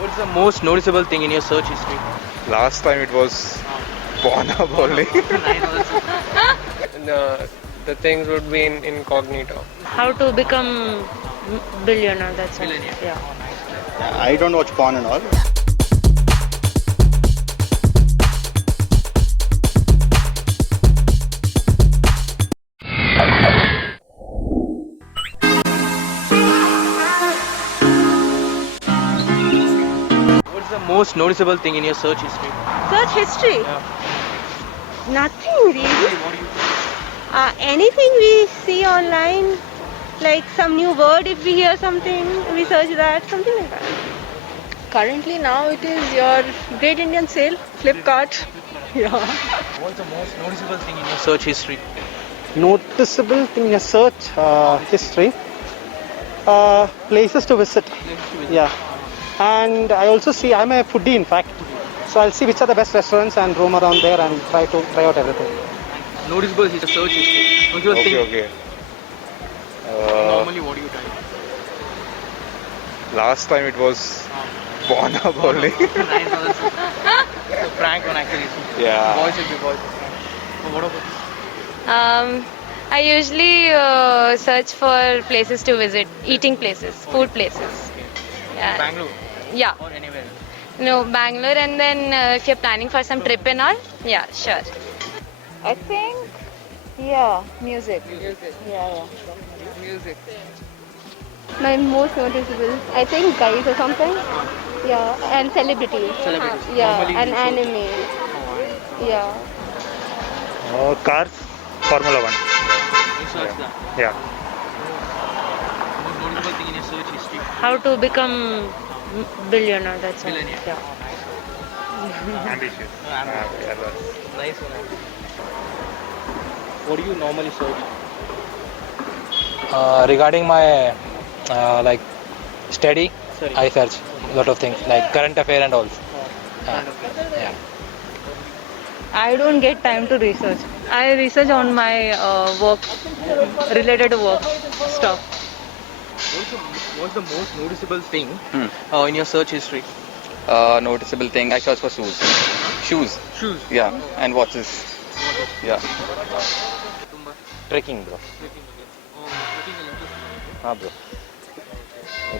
What's the most noticeable thing in your search history? Last time it was Pornhub only. The things would be in incognito. How to become billionaire, that's all. Billionaire. Yeah. I don't watch porn and all. What's the most noticeable thing in your search history? Search history? Yeah. Nothing really. What do you Anything we see online, like some new word, if we hear something, we search that, something like that. Currently now it is your Great Indian Sale, Flipkart. Yeah. What's the most noticeable thing in your search history? Noticeable thing in your search history, places to visit. Yeah, and I also see, I'm a foodie in fact, so I'll see which are the best restaurants and roam around there and try out everything. Noticeable is search history. Noticeable thing. Okay. Normally, what do you type? Last time it was Pornhub only. Nice also. So prank one actually. Yeah. Boys will be boys. So what about? I usually search for places to visit, eating places, food places. Yeah. Bangalore Yeah. or anywhere else? No, Bangalore, and then if you're planning for some trip and all, yeah, sure. I think, music. Yeah. Music. My most noticeable, I think guys or something. Yeah, and celebrities. Celebrities. Yeah, Normally and you anime. Yeah. Cars, Formula One. You search that. Yeah. Most noticeable thing in your search history? How to become billionaire, that's all. Billionaire. Yeah. Ambitious. Nice one. What do you normally search? Regarding my like study, Sorry. I search a lot of things like current affair and all. Yeah. I don't get time to research. I research on my work, related to work stuff. What's the most noticeable thing in your search history? Noticeable thing, I search for shoes. Shoes. Yeah, and watches. Yeah. Trekking, bro. ಹಾಂ bro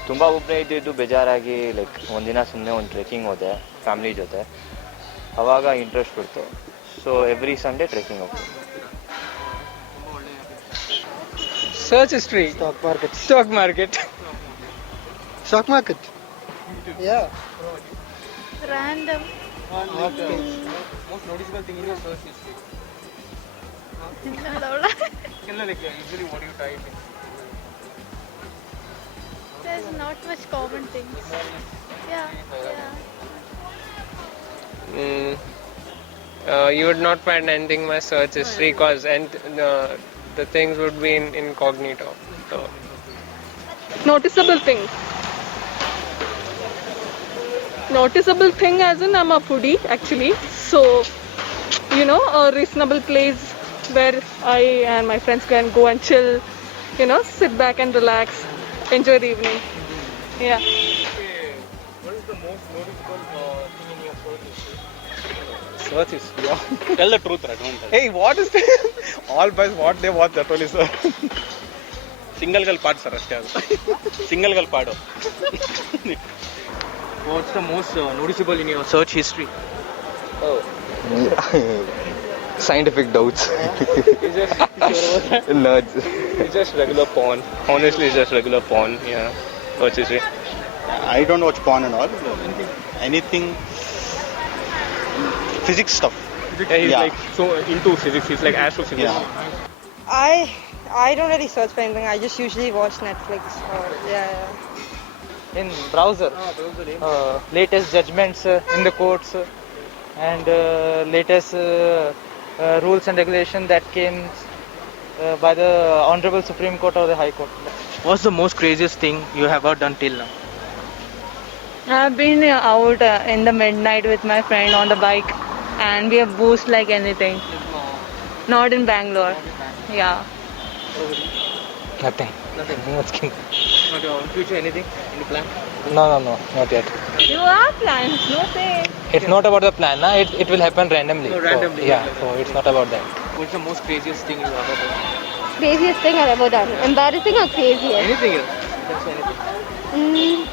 ತುಂಬ ಒಬ್ಬನೇ ಇದ್ದಿದ್ದು ಬೇಜಾರಾಗಿ like ಒಂದಿನ ಸುಮ್ಮನೆ ಒಂದು trekking ಹೋದೆ family ಜೊತೆ ಅವಾಗ ಇಂಟ್ರೆಸ್ಟ್ ಬಿಡ್ತು ಸೊ ಎವ್ರಿ ಸಂಡೇ ಟ್ರೆಕ್ಕಿಂಗ್ ಹೋಗ್ತೀನಿ Search history. Stock market. Stock market. Stock market. Yeah. Random. Most noticeable thing in your search history? Like usually what do you type in? There's not much common things. Yeah. You would not find anything in my search history because the things would be in incognito. So. Noticeable thing. Noticeable thing as in I'm a foodie actually. So, a reasonable place where I and my friends can go and chill, sit back and relax, enjoy the evening. Yeah. What is the most noticeable thing in your search history? Search is. Tell the truth, I don't tell. Hey, what is this? All boys what they watch, that only, sir. Single girl part, sir. Single girl part. What's the most noticeable in your search history? Scientific doubts. Nerds. It's just regular porn. Honestly, it's just regular porn. Yeah. Search history. I don't watch porn and all. Anything. Physics stuff. Yeah, he's Yeah. like so into physics. He's like astrophysics. Yeah. I don't really search for anything. I just usually watch Netflix. In browser, latest judgments in the courts and latest rules and regulation that came by the Honorable Supreme Court or the High Court. What's the most craziest thing you have ever done till now? I've been out in the midnight with my friend on the bike, and we have boozed like anything. Not in Bangalore. Yeah. Nothing. Nothing. Not your future anything? Any plan? No, not yet. You are plans, no say. It's not about the plan, na? It will happen randomly. No, randomly. So it's not about that. What's the most craziest thing you have ever done? Craziest thing I've ever done. Embarrassing or craziest? Anything else? That's anything.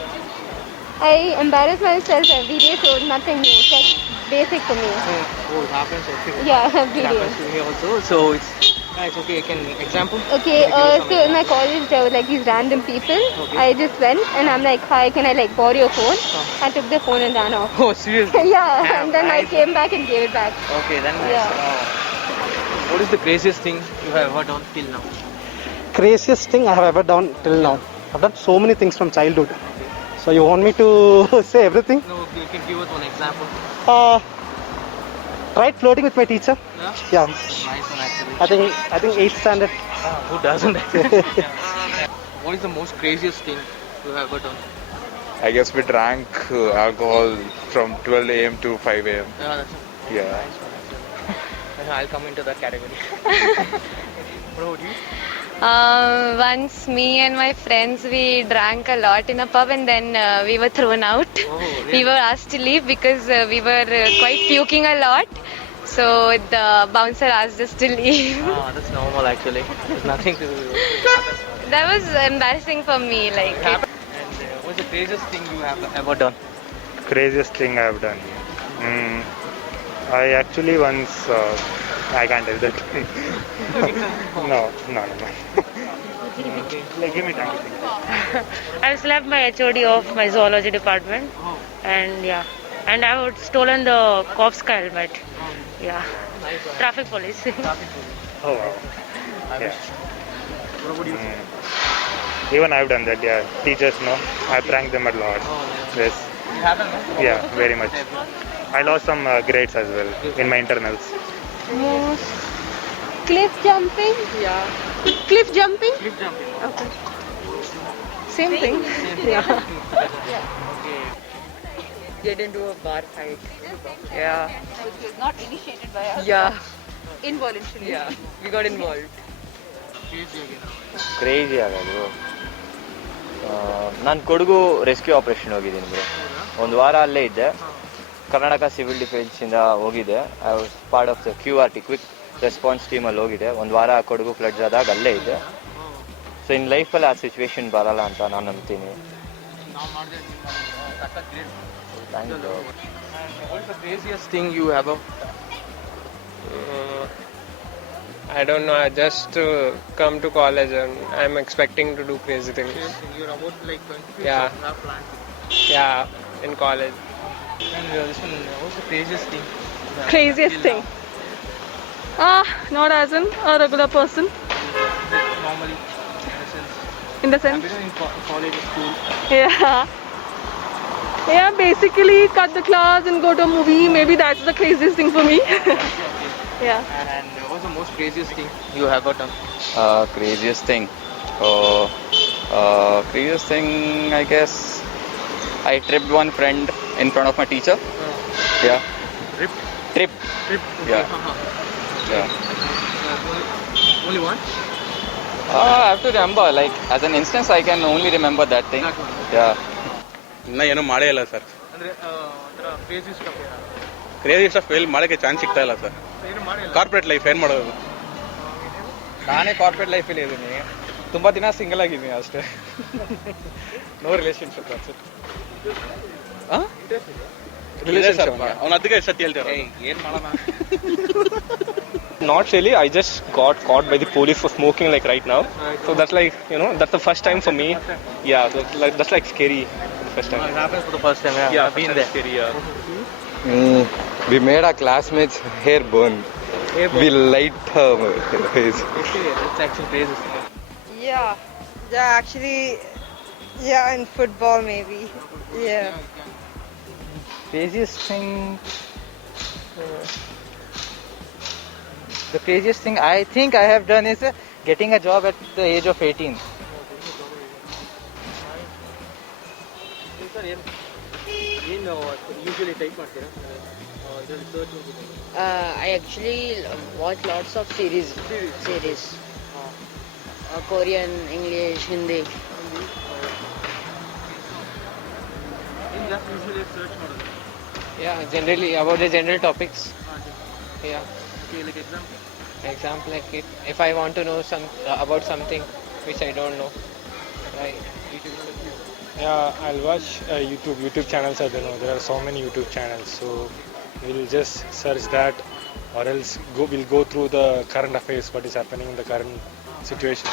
I embarrass myself every day, so nothing new. It's like basic for me. Oh, it happens every Yeah, every It happens day. to me also. So it's nice. Okay, can example? Okay, Can you give us so in my college there were like these random people. Okay. I just went and I'm like, hi, can I like borrow your phone? I took the phone and ran off. Oh, seriously? Yeah, Damn, and then I nice. came back and gave it back. Okay, then nice. Yeah. Oh. What is the craziest thing you have ever done till now? Craziest thing I have ever done till now. I've done so many things from childhood. So you want me to say everything? No, you can give us one example. Tried flirting with my teacher. Yeah? Yeah. Nice one actually. I think 8th standard. Who doesn't? What is the most craziest thing you have ever done? I guess we drank alcohol from 12 a.m. to 5 a.m. Yeah, that's Yeah. nice one actually. I'll come into that category. What about you? Once me and my friends, we drank a lot in a pub and then we were thrown out. Oh, really? We were asked to leave because we were quite puking a lot. So the bouncer asked us to leave. That's normal actually. There's nothing to do. That was embarrassing for me. Like, And what's the craziest thing you have ever done? Craziest thing I've done. I actually once. I can't tell that. No. Like, give me time to think. I slapped my HOD off my zoology department, and yeah, and I had stolen the cop's helmet. Yeah, traffic police. Oh wow. Yeah. What about you? Even I've done that. Yeah, teachers know. I pranked them a lot. Yes. It happened, no? Yeah, very much. I lost some grades as well in my internals. Most cliff jumping? Yeah. Cliff jumping? Cliff jumping. Okay. Same thing. Yeah. Okay. Get into a bar fight. Yeah. Which was not initiated by us. Yeah. Involuntarily. Yeah. We got involved. Crazy again. Crazy ಆಗೋದು ನಾನು Kodagu rescue operation ಹೋಗಿದ್ದೀನಿ bro. ಒಂದು ವಾರ ಅಲ್ಲೇ ಇದ್ದೆ. Karnataka civil ಡಿಫೆನ್ಸಿಂದ ಹೋಗಿದ್ದೆ. I was part of the QRT quick response ಟೀಮಲ್ಲಿ ಹೋಗಿದ್ದೆ. ಒಂದು ವಾರ ಕೊಡಗು ಫ್ಲಡ್ಸ್ ಆದಾಗ ಅಲ್ಲೇ ಇದ್ದೆ. ಸೊ ಇನ್ ಲೈಫಲ್ಲಿ ಆ ಸಿಚುವೇಶನ್ ಬರಲ್ಲ ಅಂತ ನಾನು ನಂಬ್ತೀನಿ. Thank you. What is the craziest thing you ever? I don't know. I just come to college and I'm expecting to do crazy things. You're about like 20 Yeah. you have planned. Yeah, in college. And this one, what's the craziest thing? you have Craziest till thing. Not as in a regular person. now? Normally, in a sense. In the sense. Have you done in college or school? Yeah. Yeah, basically cut the class and go to a movie. Maybe that's the craziest thing for me. Yeah. And what's the most craziest thing you have ever done? Craziest thing. Craziest thing, I guess. I tripped one friend in front of my teacher. Yeah. Tripped? Trip. Trip? Yeah. Yeah. Only one? I have to remember, like, as an instance, I can only remember that thing. That one. Yeah. ಇನ್ನೂ ಏನೂ ಮಾಡೇ ಇಲ್ಲ sir. ಅಂದ್ರೆ crazy stuff crazy stuff ಎಲ್ಲಿ ಮಾಡೋಕ್ಕೆ chance ಸಿಗ್ತಾ ಇಲ್ಲ sir. ಏನು ಮಾಡಿಲ್ಲ. ಕಾರ್ಪೊರೇಟ್ ಲೈಫ್ ಏನು ಮಾಡೋದು? ನಾನೇ ಕಾರ್ಪೊರೇಟ್ ಲೈಫಲ್ಲಿ ಇದ್ದೀನಿ. ತುಂಬ ದಿನ ಸಿಂಗಲ್ ಆಗಿದ್ದೀನಿ ಅಷ್ಟೇ. ನೋ ರಿಲೇಶನ್ಶಿಪ್ ಅನ್ಸುತ್ತೆ. ರಿಲೇಶನ್ಶಿಪ್ ಅವ್ನು ಅದಕ್ಕೆ ಸತ್ಯ ಹೇಳ್ತಾರೆ. ಏನು ಮಾಡೋಣ? Not really. I just got caught by the police for smoking like right now. So that's like, that's the first time for me. Yeah, that's like scary for the first time. It happens for the first time. Yeah, Yeah, I've been there. scary. Yeah. We made our classmates' hair burn. We light her face. It's actually crazy. Yeah, actually, in football maybe. Yeah. Craziest thing. The craziest thing I think I have done is getting a job at the age of 18. Usually type ಮಾಡ್ತೀರಾ? I actually watch lots of series. Korean, English, Hindi. ಜಾಸ್ತಿ usually search ಮಾಡೋದು? Yeah, generally about the general topics. Yeah. Okay, like example. Example, like if I want to know about something which I don't know, right? Yeah, I'll watch YouTube channels. I don't know. There are so many YouTube channels, so we'll just search that, or else we'll go through the current affairs, what is happening in the current situation.